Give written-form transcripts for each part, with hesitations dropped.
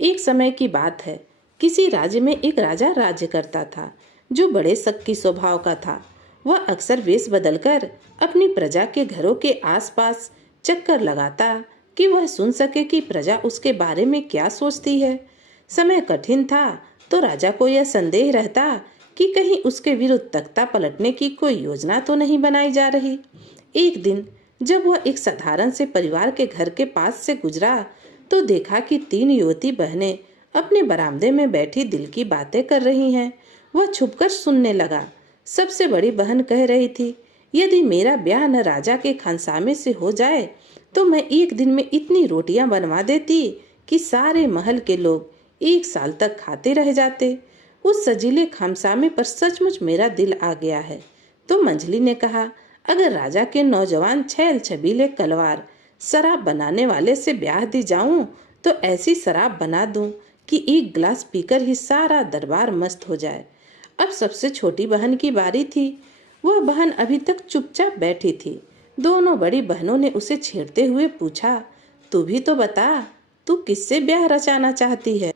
एक समय की बात है। किसी राज्य में एक राजा राज्य करता था, जो बड़े शक्की स्वभाव का था। वह अक्सर वेश बदलकर अपनी प्रजा के घरों के आसपास चक्कर लगाता कि वह सुन सके कि प्रजा उसके बारे में क्या सोचती है। समय कठिन था, तो राजा को यह संदेह रहता कि कहीं उसके विरुद्ध तख्ता पलटने की कोई योजना तो नहीं बनाई जा रही। एक दिन जब वह एक साधारण से परिवार के घर के पास से गुजरा, तो देखा कि 3 युवती बहनें अपने बरामदे में बैठी दिल की बातें कर रही हैं। वह छुपकर सुनने लगा। सबसे बड़ी बहन कह रही थी, यदि मेरा ब्याह न राजा के खानसामे से हो जाए, तो मैं एक दिन में इतनी रोटियां बनवा देती कि सारे महल के लोग 1 साल तक खाते रह जाते। उस सजीले खामसामे पर सचमुच मेरा दिल आ गया है। तो मंझली ने कहा, अगर राजा के नौजवान छैल छबीले कलवार शराब बनाने वाले से ब्याह दी जाऊं, तो ऐसी शराब बना दूं कि एक गिलास पीकर ही सारा दरबार मस्त हो जाए। अब सबसे छोटी बहन की बारी थी। वह बहन अभी तक चुपचाप बैठी थी। दोनों बड़ी बहनों ने उसे छेड़ते हुए पूछा, तू भी तो बता, तू किससे ब्याह रचाना चाहती है?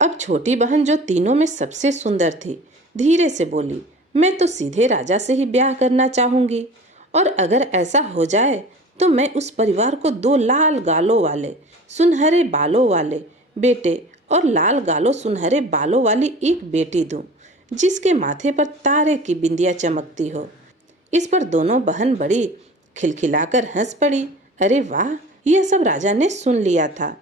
अब छोटी बहन, जो तीनों में सबसे सुंदर थी, धीरे से बोली, मैं तो सीधे राजा से ही ब्याह करना चाहूंगी। और अगर ऐसा हो जाए तो मैं उस परिवार को 2 लाल गालों वाले सुनहरे बालों वाले बेटे और लाल गालों सुनहरे बालों वाली एक बेटी दूं, जिसके माथे पर तारे की बिंदिया चमकती हो। इस पर दोनों बहन बड़ी खिलखिलाकर हंस पड़ी। अरे वाह, यह सब राजा ने सुन लिया था।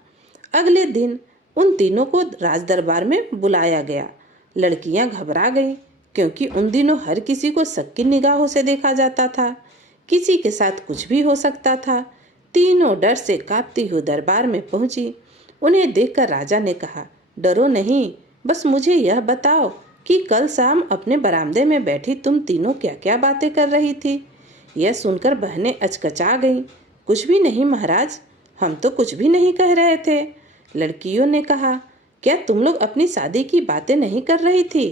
अगले दिन उन तीनों को राज दरबार में बुलाया गया। लड़कियां घबरा गईं, क्योंकि उन दिनों हर किसी को शक की निगाहों से देखा जाता था। किसी के साथ कुछ भी हो सकता था। तीनों डर से कांपती हुई दरबार में पहुंची। उन्हें देखकर राजा ने कहा, डरो नहीं, बस मुझे यह बताओ कि कल शाम अपने बरामदे में बैठी तुम तीनों क्या क्या बातें कर रही थी? यह सुनकर बहनें अचकचा गईं। कुछ भी नहीं महाराज, हम तो कुछ भी नहीं कह रहे थे। लड़कियों ने कहा, क्या तुम लोग अपनी शादी की बातें नहीं कर रही थी?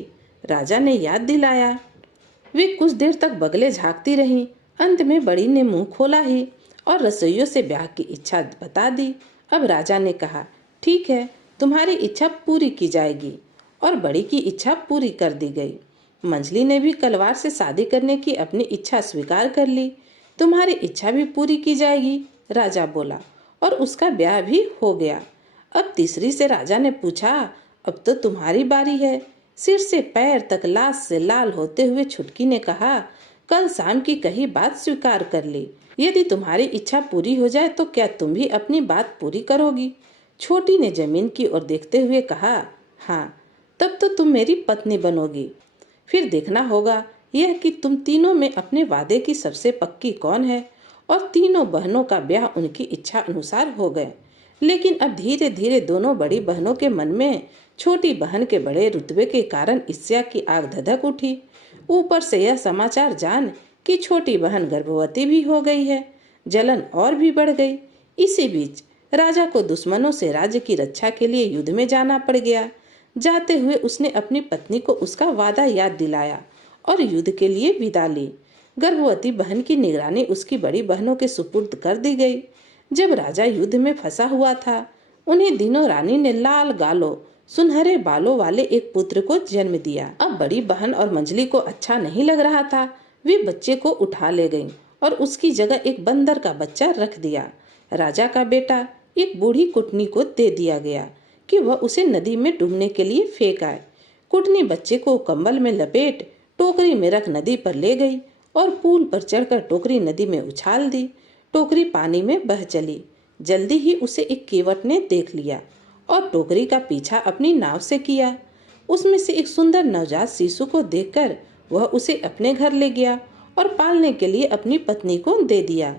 राजा ने याद दिलाया। वे कुछ देर तक बगले झांकती रहीं। अंत में बड़ी ने मुंह खोला ही और रसोइयों से ब्याह की इच्छा बता दी। अब राजा ने कहा, ठीक है, तुम्हारी इच्छा पूरी की जाएगी। और बड़ी की इच्छा पूरी कर दी गई। मंझली ने भी कलवार से शादी करने की अपनी इच्छा स्वीकार कर ली। तुम्हारी इच्छा भी पूरी की जाएगी, राजा बोला, और उसका ब्याह भी हो गया। अब तीसरी से राजा ने पूछा, अब तो तुम्हारी बारी है। सिर से पैर तक लाश से लाल होते हुए छुटकी ने कहा, कल शाम की कही बात स्वीकार कर ली। यदि तुम्हारी इच्छा पूरी हो जाए तो क्या तुम भी अपनी बात पूरी करोगी? छोटी ने जमीन की ओर देखते हुए कहा, हाँ, तब तो तुम मेरी पत्नी बनोगी। फिर देखना होगा यह कि तुम तीनों में अपने वादे की सबसे पक्की कौन है। और तीनों बहनों का ब्याह उनकी इच्छा अनुसार हो गए। लेकिन अब धीरे धीरे दोनों बड़ी बहनों के मन में छोटी बहन के बड़े रुतबे के कारण ईर्ष्या की आग धधक उठी। ऊपर से यह समाचार जान कि छोटी बहन गर्भवती भी हो गई है, जलन और भी बढ़ गई। इसी बीच राजा को दुश्मनों से राज्य की रक्षा के लिए युद्ध में जाना पड़ गया। जाते हुए उसने अपनी पत्नी को उसका वादा याद दिलाया और युद्ध के लिए विदा ली। गर्भवती बहन की निगरानी उसकी बड़ी बहनों के सुपुर्द कर दी गई। जब राजा युद्ध में फंसा हुआ था, उन्हीं दिनों रानी ने लाल गालों सुनहरे बालों वाले एक पुत्र को जन्म दिया। अब बड़ी बहन और मंझली को अच्छा नहीं लग रहा था। वे बच्चे को उठा ले गईं और उसकी जगह एक बंदर का बच्चा रख दिया। राजा का बेटा एक बूढ़ी कुटनी को दे दिया गया कि वह उसे नदी में डूबने के लिए फेंक आए। कुटनी बच्चे को कंबल में लपेट टोकरी में रख नदी पर ले गई और पुल पर चढ़कर टोकरी नदी में उछाल दी। टोकरी पानी में बह चली। जल्दी ही उसे एक केवट ने देख लिया और टोकरी का पीछा अपनी नाव से किया। उसमें से एक सुंदर नवजात शिशु को देखकर वह उसे अपने घर ले गया और पालने के लिए अपनी पत्नी को दे दिया।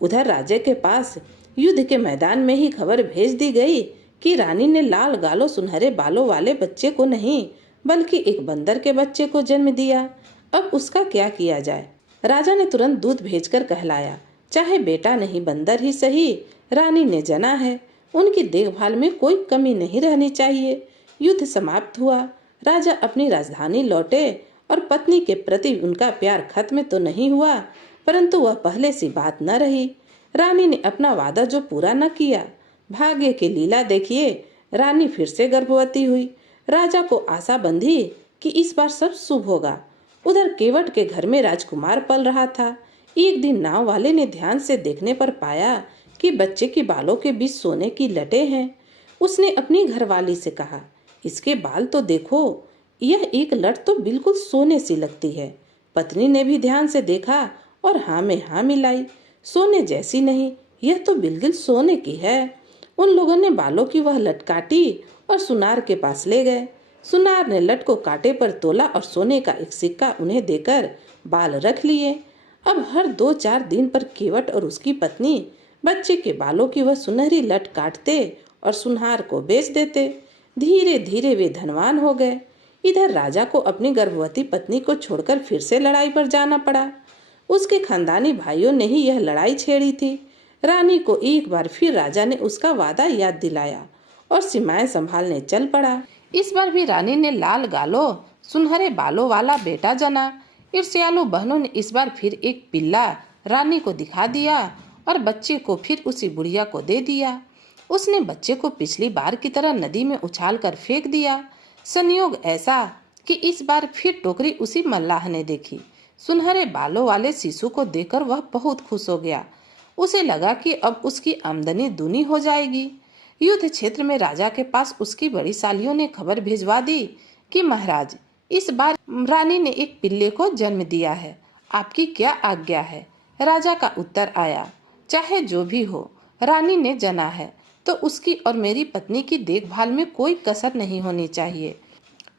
उधर राजा के पास युद्ध के मैदान में ही खबर भेज दी गई कि रानी ने लाल गालों सुनहरे बालों वाले बच्चे को नहीं, बल्कि एक बंदर के बच्चे को जन्म दिया। अब उसका क्या किया जाए? राजा ने तुरंत दूत भेजकर कहलाया, चाहे बेटा नहीं बंदर ही सही, रानी ने जना है, उनकी देखभाल में कोई कमी नहीं रहनी चाहिए। युद्ध समाप्त हुआ। राजा अपनी राजधानी लौटे और पत्नी के प्रति उनका प्यार खत्म तो नहीं हुआ, परंतु वह पहले सी बात न रही। रानी ने अपना वादा जो पूरा न किया। भाग्य की लीला देखिए, रानी फिर से गर्भवती हुई। राजा को आशा बंधी कि इस बार सब शुभ होगा। उधर केवट के घर में राजकुमार पल रहा था। एक दिन नाव वाले ने ध्यान से देखने पर पाया कि बच्चे के बालों के बीच सोने की लटें हैं। उसने अपनी घरवाली से कहा, इसके बाल तो देखो, यह एक लट तो बिल्कुल सोने सी लगती है। पत्नी ने भी ध्यान से देखा और हाँ में हाँ मिलाई। सोने जैसी नहीं, यह तो बिल्कुल सोने की है। उन लोगों ने बालों की वह लट काटी और सुनार के पास ले गए। सुनार ने लट को कांटे पर तोला और सोने का एक सिक्का उन्हें देकर बाल रख लिए। अब हर 2-4 दिन पर केवट और उसकी पत्नी बच्चे के बालों की वह सुनहरी लट काटते और सुनार को बेच देते। धीरे धीरे वे धनवान हो गए। इधर राजा को अपनी गर्भवती पत्नी को छोड़कर फिर से लड़ाई पर जाना पड़ा। उसके खानदानी भाइयों ने ही यह लड़ाई छेड़ी थी। रानी को एक बार फिर राजा ने उसका वादा याद दिलाया और सीमाएं संभालने चल पड़ा। इस बार भी रानी ने लाल गालों सुनहरे बालों वाला बेटा जना। ईर्ष्यालु बहनों ने इस बार फिर एक पिल्ला रानी को दिखा दिया और बच्चे को फिर उसी बुढ़िया को दे दिया। उसने बच्चे को पिछली बार की तरह नदी में उछाल कर फेंक दिया। संयोग ऐसा कि इस बार फिर टोकरी उसी मल्लाह ने देखी। सुनहरे बालों वाले शिशु को देखकर वह बहुत खुश हो गया। उसे लगा कि अब उसकी आमदनी दूनी हो जाएगी। युद्ध क्षेत्र में राजा के पास उसकी बड़ी सालियों ने खबर भिजवा दी कि महाराज, इस बार रानी ने एक पिल्ले को जन्म दिया है, आपकी क्या आज्ञा है। राजा का उत्तर आया, चाहे जो भी हो, रानी ने जना है तो उसकी और मेरी पत्नी की देखभाल में कोई कसर नहीं होनी चाहिए।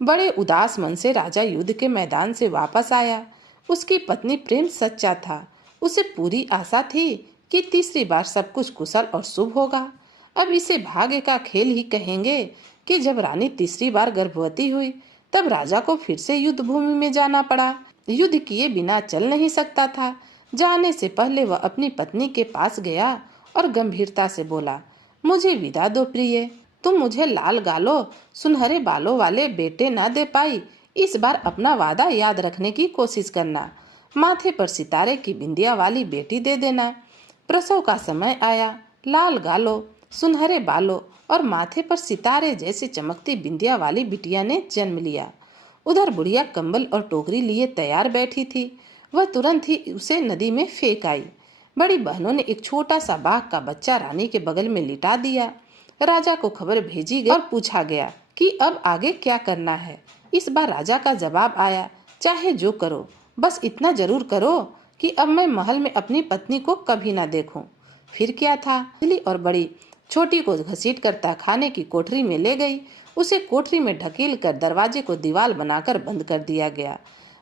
बड़े उदास मन से राजा युद्ध के मैदान से वापस आया। उसकी पत्नी प्रेम सच्चा था। उसे पूरी आशा थी कि तीसरी बार सब कुछ कुशल और शुभ होगा। अब इसे भाग्य का खेल ही कहेंगे कि जब रानी तीसरी बार गर्भवती हुई तब राजा को फिर से युद्ध भूमि में जाना पड़ा। युद्ध किए बिना चल नहीं सकता था। जाने से पहले वह अपनी पत्नी के पास गया और गंभीरता से बोला, मुझे विदा दो प्रिय, तुम मुझे लाल गालों सुनहरे बालों वाले बेटे न दे पाई, इस बार अपना वादा याद रखने की कोशिश करना। माथे पर सितारे की बिंदिया वाली बेटी दे देना। प्रसव का समय आया। लाल गालों सुनहरे बालों और माथे पर सितारे जैसे चमकती बिंदिया वाली बिटिया ने जन्म लिया। उधर बुढ़िया कंबल और टोकरी लिए तैयार बैठी थी। वह तुरंत ही उसे नदी में फेंक आई। बड़ी बहनों ने एक छोटा सा बाघ का बच्चा रानी के बगल में लिटा दिया। राजा को खबर भेजी गई और पूछा गया कि अब आगे क्या करना है। इस बार राजा का जवाब आया, चाहे जो करो, बस इतना जरूर करो कि अब मैं महल में अपनी पत्नी को कभी ना देखूं। फिर क्या था, और बड़ी छोटी को घसीटकर खाने की कोठरी में ले गई। उसे कोठरी में ढकेल कर दरवाजे को दीवार बनाकर बंद कर दिया गया।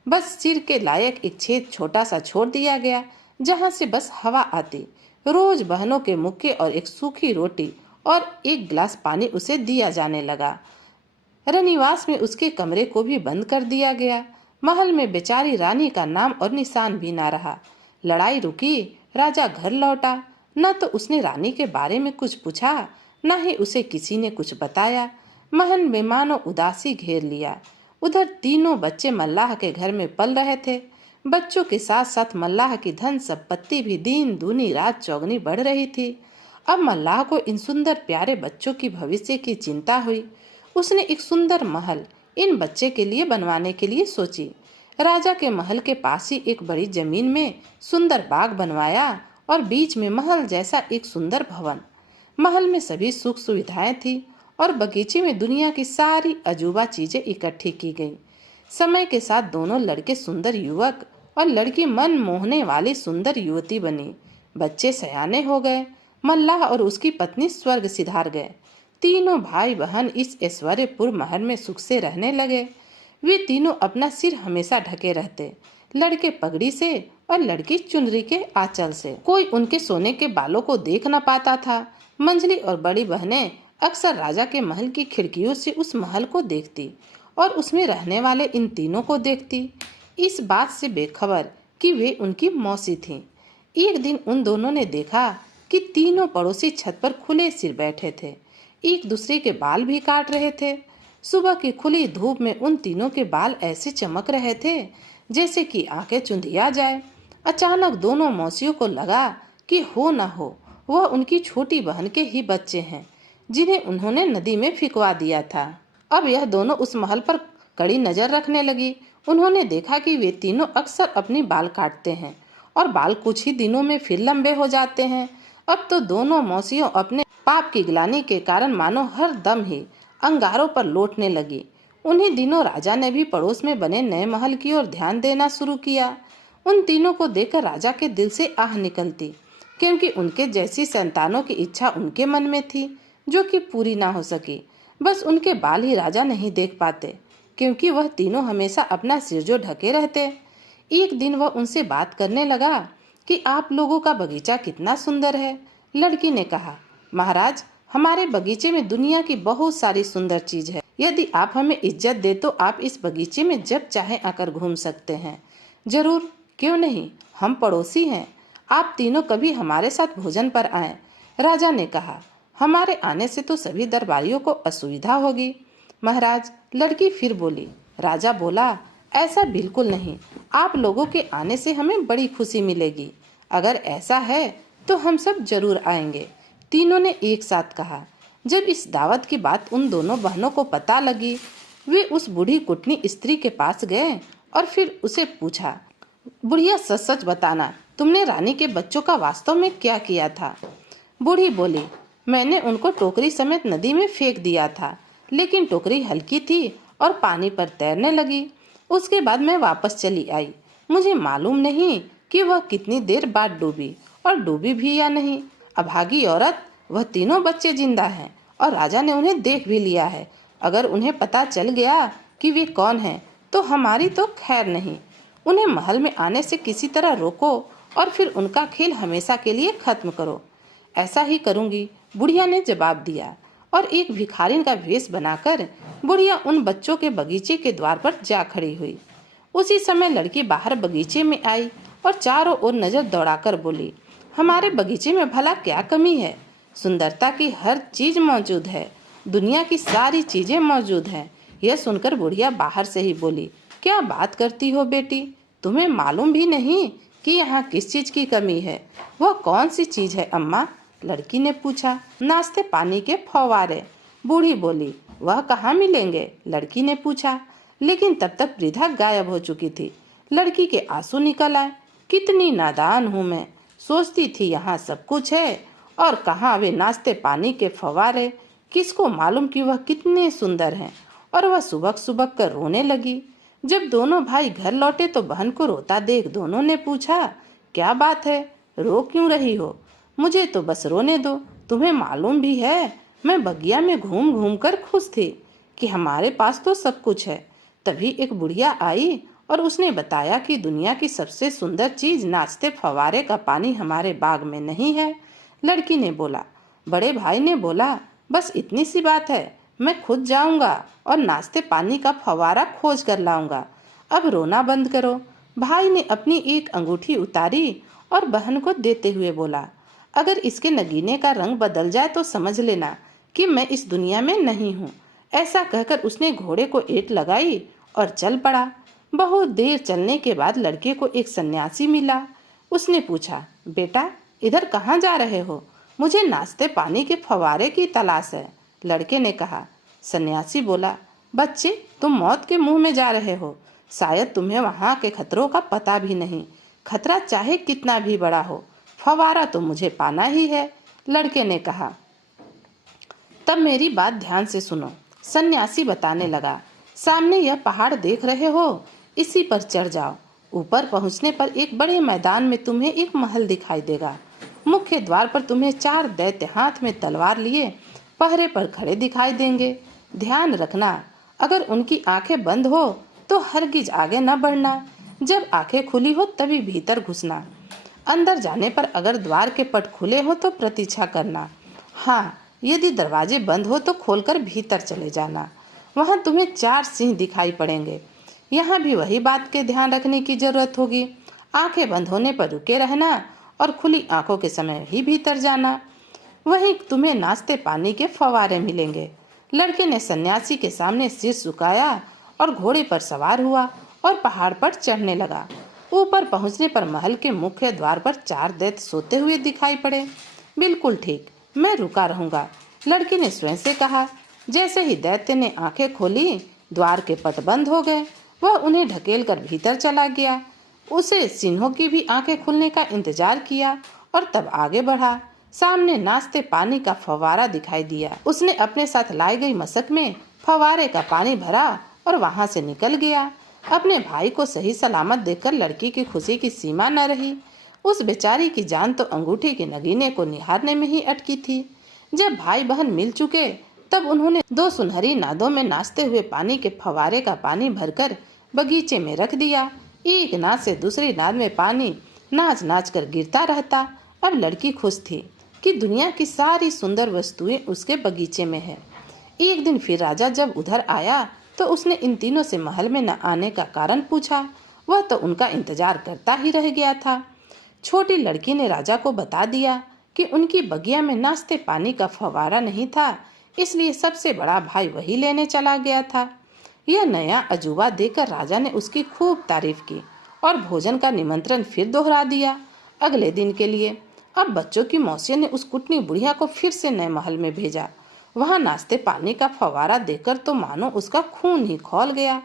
बस सिर के लायक एक छेद छोटा सा छोड़ दिया गया, जहां से बस हवा आती। रोज बहनों के मुक्के और एक सूखी रोटी और एक गिलास पानी उसे दिया जाने लगा। रनिवास में उसके कमरे को भी बंद कर दिया गया। महल में बेचारी रानी का नाम और निशान भी ना रहा। लड़ाई रुकी, राजा घर लौटा। न तो उसने रानी के बारे में कुछ पूछा, न ही उसे किसी ने कुछ बताया। महल में मानो उदासी घेर लिया। उधर तीनों बच्चे मल्लाह के घर में पल रहे थे। बच्चों के साथ साथ मल्लाह की धन संपत्ति भी दिन दूनी रात चौगनी बढ़ रही थी। अब मल्लाह को इन सुंदर प्यारे बच्चों की भविष्य की चिंता हुई। उसने एक सुंदर महल इन बच्चे के लिए बनवाने के लिए सोची। राजा के महल के पास ही एक बड़ी जमीन में सुंदर बाग बनवाया और बीच में महल जैसा एक सुंदर भवन। महल में सभी सुख सुविधाएं थी और बगीचे में दुनिया की सारी अजूबा चीजें इकट्ठी की गई। समय के साथ दोनों लड़के सुंदर युवक और लड़की मन मोहने वाली सुंदर युवती बनी। बच्चे सयाने हो गए। मल्लाह और उसकी पत्नी स्वर्ग सिधार गए। तीनों भाई बहन इस ऐश्वर्यपूर्ण महल में सुख से रहने लगे। वे तीनों अपना सिर हमेशा ढके रहते, लड़के पगड़ी से और लड़की चुनरी के आंचल से। कोई उनके सोने के बालों को देख न पाता था। मंजली और बड़ी बहनें अक्सर राजा के महल की खिड़कियों से उस महल को देखती और उसमें रहने वाले इन तीनों को देखती, इस बात से बेखबर कि वे उनकी मौसी थीं। एक दिन उन दोनों ने देखा कि तीनों पड़ोसी छत पर खुले सिर बैठे थे, एक दूसरे के बाल भी काट रहे थे। सुबह की खुली धूप में उन तीनों के बाल ऐसे चमक रहे थे जैसे कि आंखें चुंधिया जाए। अचानक दोनों मौसियों को लगा कि हो न हो वह उनकी छोटी बहन के ही बच्चे हैं। जिन्हें उन्होंने नदी में फिकवा दिया था। अब यह दोनों उस महल पर कड़ी नजर रखने लगी। उन्होंने देखा कि वे तीनों अक्सर अपनी बाल काटते हैं और बाल कुछ ही दिनों में फिर लंबे हो जाते हैं। अब तो दोनों मौसियों अपने पाप की ग्लानि के कारण मानो हर दम ही अंगारों पर लौटने लगी। उन्हीं दिनों राजा ने भी पड़ोस में बने नए महल की ओर ध्यान देना शुरू किया। उन तीनों को देखकर राजा के दिल से आह निकलती, क्योंकि उनके जैसी संतानों की इच्छा उनके मन में थी, जो कि पूरी ना हो सकी। बस उनके बाल ही राजा नहीं देख पाते, क्योंकि वह तीनों हमेशा अपना सिर जो ढके रहते। एक दिन वह उनसे बात करने लगा कि आप लोगों का बगीचा कितना सुंदर है। लड़की ने कहा, महाराज, हमारे बगीचे में दुनिया की बहुत सारी सुंदर चीज है। यदि आप हमें इज्जत दे तो आप इस बगीचे में जब चाहे आकर घूम सकते हैं। जरूर, क्यों नहीं, हम पड़ोसी हैं। आप तीनों कभी हमारे साथ भोजन पर आए। राजा ने कहा, हमारे आने से तो सभी दरबारियों को असुविधा होगी। महाराज, लड़की फिर बोली। राजा बोला, ऐसा बिल्कुल नहीं, आप लोगों के आने से हमें बड़ी खुशी मिलेगी। अगर ऐसा है तो हम सब जरूर आएंगे। तीनों ने एक साथ कहा। जब इस दावत की बात उन दोनों बहनों को पता लगी, वे उस बूढ़ी कुटनी स्त्री के पास गए और फिर उसे पूछा, बुढ़िया, सच सच बताना, तुमने रानी के बच्चों का वास्तव में क्या किया था? बूढ़ी बोली, मैंने उनको टोकरी समेत नदी में फेंक दिया था, लेकिन टोकरी हल्की थी और पानी पर तैरने लगी। उसके बाद मैं वापस चली आई। मुझे मालूम नहीं कि वह कितनी देर बाद डूबी और डूबी भी या नहीं। अभागी औरत, वह तीनों बच्चे जिंदा हैं और राजा ने उन्हें देख भी लिया है। अगर उन्हें पता चल गया कि वे कौन हैं तो हमारी तो खैर नहीं। उन्हें महल में आने से किसी तरह रोको और फिर उनका खेल हमेशा के लिए खत्म करो। ऐसा ही करूंगी, बुढ़िया ने जवाब दिया, और एक भिखारिन का वेश बनाकर बुढ़िया उन बच्चों के बगीचे के द्वार पर जा खड़ी हुई। उसी समय लड़की बाहर बगीचे में आई और चारों ओर नजर दौड़ाकर बोली, हमारे बगीचे में भला क्या कमी है? सुंदरता की हर चीज मौजूद है, दुनिया की सारी चीजें मौजूद हैं। यह सुनकर बुढ़िया बाहर से ही बोली, क्या बात करती हो बेटी, तुम्हें मालूम भी नहीं कि यहाँ किस चीज की कमी है? वह कौन सी चीज है अम्मा? लड़की ने पूछा। नाश्ते पानी के फव्वारे। बूढ़ी बोली। वह कहाँ मिलेंगे? लड़की ने पूछा। लेकिन तब तक वृद्धा गायब हो चुकी थी। लड़की के आंसू निकल आए। कितनी नादान हूँ मैं, सोचती थी यहाँ सब कुछ है और कहाँ वे नाश्ते पानी के फव्वारे। किसको मालूम कि वह कितने सुंदर हैं। और वह सुबक सुबक कर रोने लगी। जब दोनों भाई घर लौटे तो बहन को रोता देख दोनों ने पूछा, क्या बात है, रो क्यों रही हो? मुझे तो बस रोने दो। तुम्हें मालूम भी है, मैं बगिया में घूम घूम कर खुश थी कि हमारे पास तो सब कुछ है। तभी एक बुढ़िया आई और उसने बताया कि दुनिया की सबसे सुंदर चीज नाचते फव्वारे का पानी हमारे बाग में नहीं है। लड़की ने बोला। बड़े भाई ने बोला, बस इतनी सी बात है, मैं खुद जाऊंगा और नाचते पानी का फव्वारा खोज कर लाऊंगा। अब रोना बंद करो। भाई ने अपनी एक अंगूठी उतारी और बहन को देते हुए बोला, अगर इसके नगीने का रंग बदल जाए तो समझ लेना कि मैं इस दुनिया में नहीं हूँ। ऐसा कहकर उसने घोड़े को एट लगाई और चल पड़ा। बहुत देर चलने के बाद लड़के को एक सन्यासी मिला। उसने पूछा, बेटा, इधर कहाँ जा रहे हो? मुझे नाश्ते पानी के फव्वारे की तलाश है। लड़के ने कहा। सन्यासी बोला, बच्चे, तुम मौत के मुंह में जा रहे हो। शायद तुम्हें वहाँ के खतरों का पता भी नहीं। खतरा चाहे कितना भी बड़ा हो, फव्वारा तो मुझे पाना ही है। लड़के ने कहा। तब मेरी बात ध्यान से सुनो। सन्यासी बताने लगा, सामने यह पहाड़ देख रहे हो, इसी पर चढ़ जाओ। ऊपर पहुंचने पर एक बड़े मैदान में तुम्हें एक महल दिखाई देगा। मुख्य द्वार पर तुम्हें 4 दैत्य हाथ में तलवार लिए पहरे पर खड़े दिखाई देंगे। ध्यान रखना, अगर उनकी आंखें बंद हो तो हरगिज आगे न बढ़ना। जब आंखें खुली हो तभी भीतर घुसना। अंदर जाने पर अगर द्वार के पट खुले हो तो प्रतीक्षा करना। हाँ, यदि दरवाजे बंद हो तो खोलकर भीतर चले जाना। वहाँ तुम्हें 4 सिंह दिखाई पड़ेंगे। यहाँ भी वही बात के ध्यान रखने की जरूरत होगी। आंखें बंद होने पर रुके रहना और खुली आंखों के समय ही भीतर जाना। वहीं तुम्हें नाश्ते पानी के फव्वारे मिलेंगे। लड़के ने सन्यासी के सामने सिर झुकाया और घोड़े पर सवार हुआ और पहाड़ पर चढ़ने लगा। ऊपर पहुंचने पर महल के मुख्य द्वार पर 4 दैत्य सोते हुए दिखाई पड़े। बिल्कुल ठीक, मैं रुका रहूंगा। लड़की ने स्वयं से कहा। जैसे ही दैत्य ने आंखें खोली, द्वार के पट बंद हो गए। वह उन्हें ढकेल कर भीतर चला गया। उसे सिन्हों की भी आंखें खुलने का इंतजार किया और तब आगे बढ़ा। सामने नाचते पानी का फव्वारा दिखाई दिया। उसने अपने साथ लाई गई मशक में फव्वारे का पानी भरा और वहां से निकल गया। अपने भाई को सही सलामत देखकर लड़की की खुशी की सीमा न रही। उस बेचारी की जान तो अंगूठी के नगीने को निहारने में ही अटकी थी। जब भाई बहन मिल चुके, तब उन्होंने दो सुनहरी नादों में नाचते हुए पानी के फव्वारे का पानी भरकर बगीचे में रख दिया। एक नाद से दूसरी नाद में पानी नाच नाच कर गिरता रहता। अब लड़की खुश थी कि दुनिया की सारी सुंदर वस्तुएं उसके बगीचे में है। एक दिन फिर राजा जब उधर आया तो उसने इन तीनों से महल में न आने का कारण पूछा। वह तो उनका इंतजार करता ही रह गया था। छोटी लड़की ने राजा को बता दिया कि उनकी बगिया में नाचते पानी का फव्वारा नहीं था, इसलिए सबसे बड़ा भाई वही लेने चला गया था। यह नया अजूबा देखकर राजा ने उसकी खूब तारीफ की और भोजन का निमंत्रण फिर दोहरा दिया अगले दिन के लिए। अब बच्चों की मौसी ने उस कुटनी बुढ़िया को फिर से नए महल में भेजा। वहां नाचते पानी का फव्वारा देखकर तो मानो उसका खून ही खौल गया।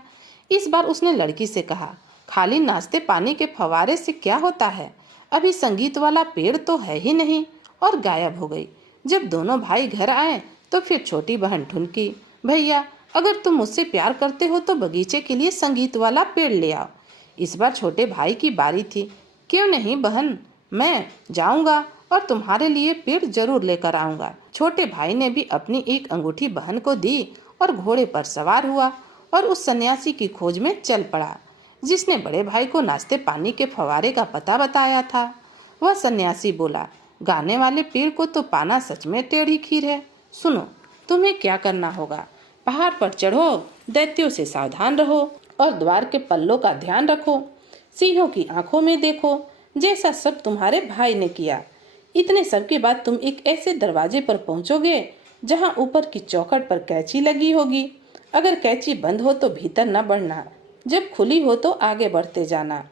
इस बार उसने लड़की से कहा, खाली नाचते पानी के फव्वारे से क्या होता है? अभी संगीत वाला पेड़ तो है ही नहीं। और गायब हो गई। जब दोनों भाई घर आए तो फिर छोटी बहन ठुनकी, भैया अगर तुम मुझसे प्यार करते हो तो बगीचे के लिए संगीत वाला पेड़ ले आओ। इस बार छोटे भाई की बारी थी। क्यों नहीं बहन, मैं जाऊंगा और तुम्हारे लिए पेड़ जरूर लेकर आऊंगा। छोटे भाई ने भी अपनी एक अंगूठी बहन को दी और घोड़े पर सवार हुआ और उस सन्यासी की खोज में चल पड़ा जिसने बड़े भाई को नाचते पानी के फव्वारे का पता बताया था। वह सन्यासी बोला, गाने वाले पेड़ को तो पाना सच में टेढ़ी खीर है। सुनो, तुम्हें क्या करना होगा। पहाड़ पर चढ़ो, दैत्यों से सावधान रहो और द्वार के पल्लों का ध्यान रखो। सिंहों की आंखों में देखो, जैसा सब तुम्हारे भाई ने किया। इतने सब के बाद तुम एक ऐसे दरवाजे पर पहुंचोगे जहां ऊपर की चौखट पर कैंची लगी होगी। अगर कैंची बंद हो तो भीतर न बढ़ना, जब खुली हो तो आगे बढ़ते जाना।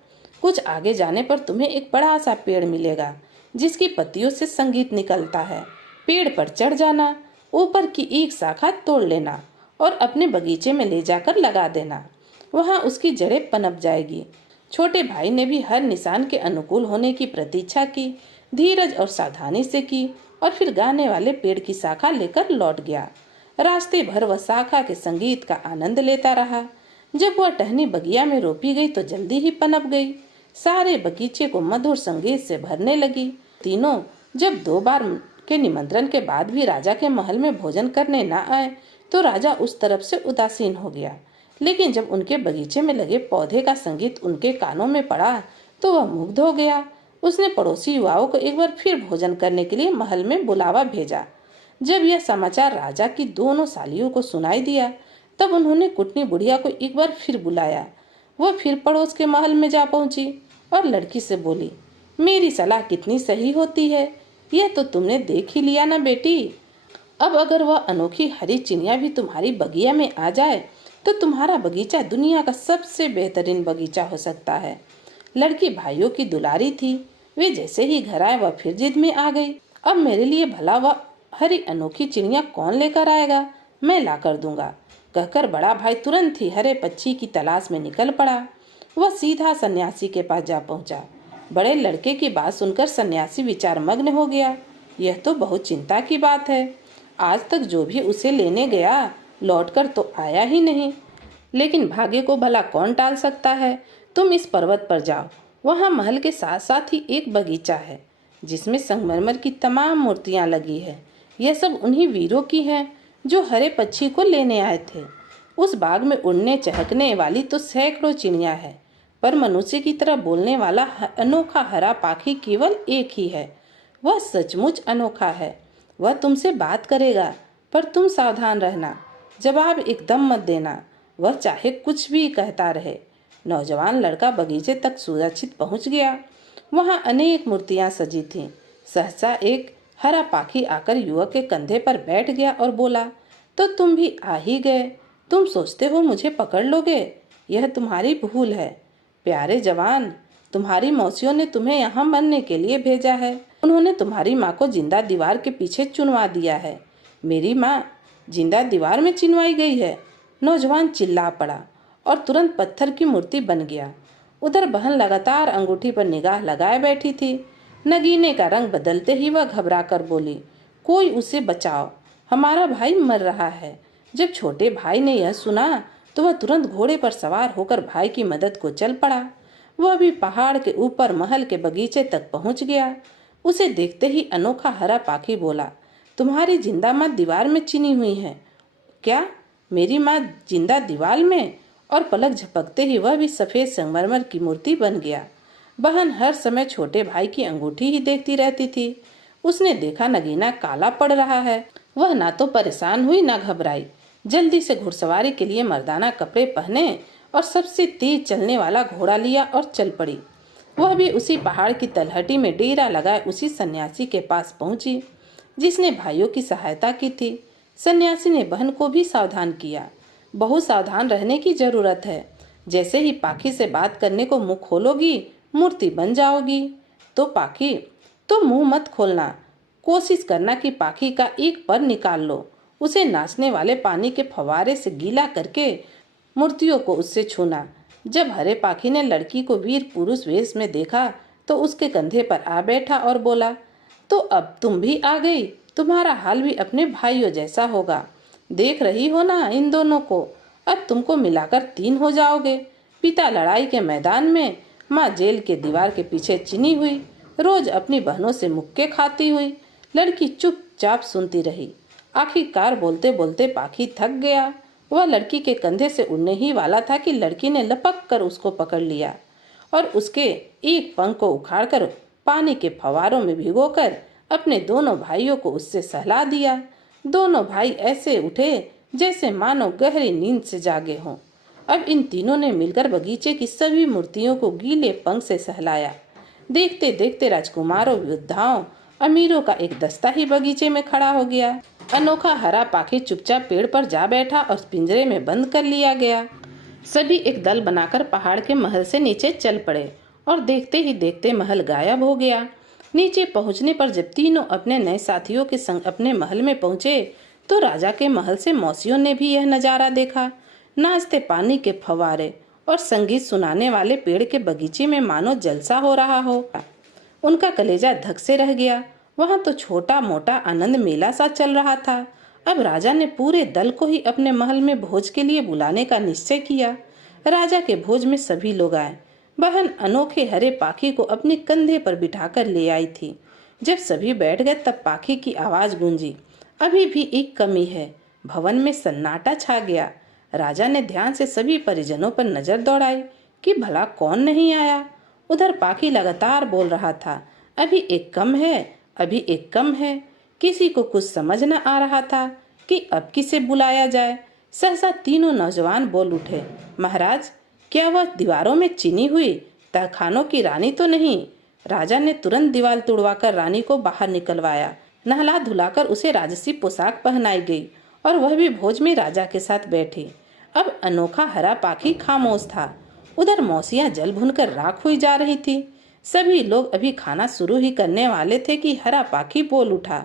कुछ आगे जाने पर तुम्हें एक बड़ा सा पेड़ मिलेगा जिसकी पत्तियों से संगीत निकलता है। पेड़ पर चढ़ जाना, ऊपर की एक शाखा तोड़ लेना और अपने बगीचे में ले जाकर लगा देना। वहां उसकी जड़ें पनप जाएगी। छोटे भाई ने भी हर निशान के अनुकूल होने की प्रतीक्षा की, धीरज और सावधानी से की और फिर गाने वाले पेड़ की शाखा लेकर लौट गया। रास्ते भर वह शाखा के संगीत का आनंद लेता रहा। जब वह टहनी बगिया में रोपी गई तो जल्दी ही पनप गई। सारे बगीचे को मधुर संगीत से भरने लगी। तीनों जब 2 बार के निमंत्रण के बाद भी राजा के महल में भोजन करने न आए तो राजा उस तरफ से उदासीन हो गया। लेकिन जब उनके बगीचे में लगे पौधे का संगीत उनके कानों में पड़ा तो वह मुग्ध हो गया। उसने पड़ोसी युवाओं को एक बार फिर भोजन करने के लिए महल में बुलावा भेजा। जब यह समाचार राजा की दोनों सालियों को सुनाई दिया तब उन्होंने कुटनी बुढ़िया को एक बार फिर बुलाया। वह फिर पड़ोस के महल में जा पहुंची और लड़की से बोली, मेरी सलाह कितनी सही होती है, यह तो तुमने देख ही लिया ना बेटी। अब अगर वह अनोखी हरी चिड़िया भी तुम्हारी बगिया में आ जाए तो तुम्हारा बगीचा दुनिया का सबसे बेहतरीन बगीचा हो सकता है। लड़की भाइयों की दुलारी थी। वे जैसे ही घर आए वह फिर जिद में आ गई। अब मेरे लिए भला वह हरी अनोखी चिड़िया कौन लेकर आएगा, मैं ला कर दूंगा, कहकर बड़ा भाई तुरंत ही हरे पक्षी की तलाश में निकल पड़ा। वह सीधा सन्यासी के पास जा पहुंचा। बड़े लड़के की बात सुनकर सन्यासी विचार मग्न हो गया। यह तो बहुत चिंता की बात है। आज तक जो भी उसे लेने गया लौटकर तो आया ही नहीं। लेकिन भाग्य को भला कौन टाल सकता है। तुम इस पर्वत पर जाओ, वहाँ महल के साथ साथ ही एक बगीचा है जिसमें संगमरमर की तमाम मूर्तियाँ लगी है। यह सब उन्हीं वीरों की हैं जो हरे पक्षी को लेने आए थे। उस बाग में उड़ने चहकने वाली तो सैकड़ों चिड़िया है, पर मनुष्य की तरह बोलने वाला अनोखा हरा पाखी केवल एक ही है। वह सचमुच अनोखा है। वह तुमसे बात करेगा, पर तुम सावधान रहना, जवाब एकदम मत देना, वह चाहे कुछ भी कहता रहे। नौजवान लड़का बगीचे तक सुरक्षित पहुंच गया। वहां अनेक मूर्तियां सजी थीं। सहसा एक हरा पाखी आकर युवक के कंधे पर बैठ गया और बोला, तो तुम भी आ ही गए। तुम सोचते हो मुझे पकड़ लोगे? यह तुम्हारी भूल है। प्यारे जवान, तुम्हारी मौसियों ने तुम्हें यहाँ मरने के लिए भेजा है। उन्होंने तुम्हारी माँ को जिंदा दीवार के पीछे चुनवा दिया है। मेरी माँ जिंदा दीवार में चिनवाई गई है। नौजवान चिल्ला पड़ा और तुरंत पत्थर की मूर्ति बन गया। उधर बहन लगातार अंगूठी पर निगाह लगाए बैठी थी। नगीने का रंग बदलते ही वह घबरा कर बोली, कोई उसे बचाओ, हमारा भाई मर रहा है। जब छोटे भाई ने यह सुना तो वह तुरंत घोड़े पर सवार होकर भाई की मदद को चल पड़ा। वह भी पहाड़ के ऊपर महल के बगीचे तक पहुंच गया। उसे देखते ही अनोखा हरा पाखी बोला, तुम्हारी जिंदा माँ दीवार में चिनी हुई है। क्या? मेरी माँ जिंदा दीवार में? और पलक झपकते ही वह भी सफेद संगमरमर की मूर्ति बन गया। बहन हर समय छोटे भाई की अंगूठी ही देखती रहती थी। उसने देखा नगीना काला पड़ रहा है। वह ना तो परेशान हुई ना घबराई। जल्दी से घुड़सवारी के लिए मर्दाना कपड़े पहने और सबसे तेज चलने वाला घोड़ा लिया और चल पड़ी। वह भी उसी पहाड़ की तलहटी में डेरा लगाए उसी सन्यासी के पास पहुंची जिसने भाइयों की सहायता की थी। सन्यासी ने बहन को भी सावधान किया, बहुत सावधान रहने की जरूरत है। जैसे ही पाखी से बात करने को मुंह खोलोगी मूर्ति बन जाओगी। तो पाखी, तो मुंह मत खोलना, कोशिश करना कि पाखी का एक पर निकाल लो। उसे नाचने वाले पानी के फव्वारे से गीला करके मूर्तियों को उससे छूना। जब हरे पाखी ने लड़की को वीर पुरुष वेश में देखा तो उसके कंधे पर आ बैठा और बोला, तो अब तुम भी आ गई, तुम्हारा हाल भी अपने भाइयों जैसा होगा। देख रही हो ना इन दोनों को, अब तुमको मिलाकर 3 हो जाओगे। पिता लड़ाई के मैदान में, माँ जेल के दीवार के पीछे चिनी हुई, रोज अपनी बहनों से मुक्के खाती हुई। लड़की चुपचाप सुनती रही। आखिरकार बोलते बोलते पाखी थक गया। वह लड़की के कंधे से उड़ने ही वाला था कि लड़की ने लपक कर उसको पकड़ लिया और उसके एक पंख को उखाड़कर पानी के फव्वारों में भिगोकर अपने दोनों भाइयों को उससे सहला दिया। दोनों भाई ऐसे उठे जैसे मानो गहरी नींद से जागे हों। अब इन तीनों ने मिलकर बगीचे की सभी मूर्तियों को गीले पंख से सहलाया। देखते देखते राजकुमारों, योद्धाओं, अमीरों का एक दस्ता ही बगीचे में खड़ा हो गया। अनोखा हरा पाखी चुपचाप पेड़ पर जा बैठा और पिंजरे में बंद कर लिया गया। सभी एक दल बनाकर पहाड़ के महल से नीचे चल पड़े और देखते ही देखते महल गायब हो गया। नीचे पहुंचने पर जब तीनों अपने नए साथियों के संग अपने महल में पहुंचे तो राजा के महल से मौसियों ने भी यह नजारा देखा। नाचते पानी के फव्वारे और संगीत सुनाने वाले पेड़ के बगीचे में मानो जलसा हो रहा हो। उनका कलेजा धक से रह गया। वहां तो छोटा मोटा आनंद मेला सा चल रहा था। अब राजा ने पूरे दल को ही अपने महल में भोज के लिए बुलाने का निश्चय किया। राजा के भोज में सभी लोग आए। बहन अनोखे हरे पाखी को अपने कंधे पर बिठाकर ले आई थी। जब सभी बैठ गए तब पाखी की आवाज गूंजी, अभी भी एक कमी है। भवन में सन्नाटा छा गया। राजा ने ध्यान से सभी परिजनों पर नजर दौड़ाई कि भला कौन नहीं आया। उधर पाखी लगातार बोल रहा था, अभी एक कम है, अभी एक कम है। किसी को कुछ समझ न आ रहा था कि अब किसे बुलाया जाए। सहसा तीनों नौजवान बोल उठे, महाराज, क्या वह दीवारों में चिनी हुई तहखानों की रानी तो नहीं? राजा ने तुरंत दीवार तुड़वाकर रानी को बाहर निकलवाया। नहला धुलाकर उसे राजसी पोशाक पहनाई गई और वह भी भोज में राजा के साथ बैठी। अब अनोखा हरा पाखी खामोश था। उधर मौसियां जल भुनकर राख हुई जा रही थी। सभी लोग अभी खाना शुरू ही करने वाले थे कि हरा पाखी बोल उठा,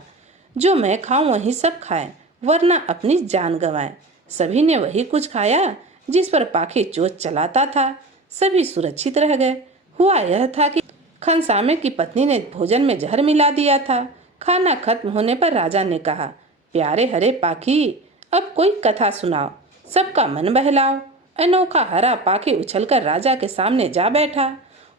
जो मैं खाऊं वही सब खाएं, वरना अपनी जान गंवाएं। सभी ने वही कुछ खाया जिस पर पाखी चोंच चलाता था। सभी सुरक्षित रह गए। हुआ यह था कि खनसामे की पत्नी ने भोजन में जहर मिला दिया था। खाना खत्म होने पर राजा ने कहा, प्यारे हरे पाखी, अब कोई कथा सुनाओ, सबका मन बहलाओ। अनोखा हरा पाखी उछलकर राजा के सामने जा बैठा।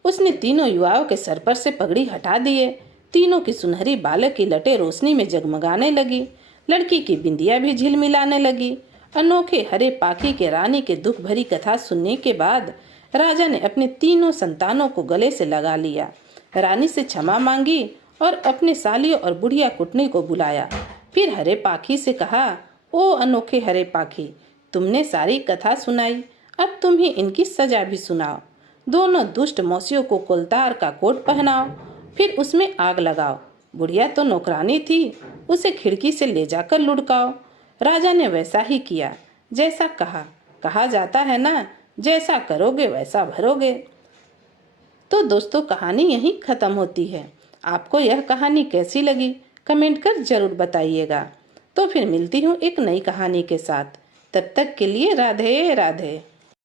उसने तीनों युवाओं के सर पर से पगड़ी हटा दिए। तीनों की सुनहरी बालक की लटें रोशनी में जगमगाने लगी। लड़की की बिंदिया भी झिलमिलाने लगी। अनोखे हरे पाखी के रानी के दुख भरी कथा सुनने के बाद राजा ने अपने तीनों संतानों को गले से लगा लिया। रानी से क्षमा मांगी और अपने सालियों और बुढ़िया कुटनी को बुलाया। फिर हरे पाखी से कहा, ओ अनोखे हरे पाखी, तुमने सारी कथा सुनाई, अब तुम ही इनकी सजा भी सुनाओ। दोनों दुष्ट मौसियों को कोलतार का कोट पहनाओ, फिर उसमें आग लगाओ। बुढ़िया तो नौकरानी थी, उसे खिड़की से ले जाकर लुढ़काओ। राजा ने वैसा ही किया जैसा कहा जाता है ना, जैसा करोगे वैसा भरोगे। तो दोस्तों, कहानी यहीं खत्म होती है। आपको यह कहानी कैसी लगी कमेंट कर जरूर बताइएगा। तो फिर मिलती हूँ एक नई कहानी के साथ। तब तक के लिए राधे राधे।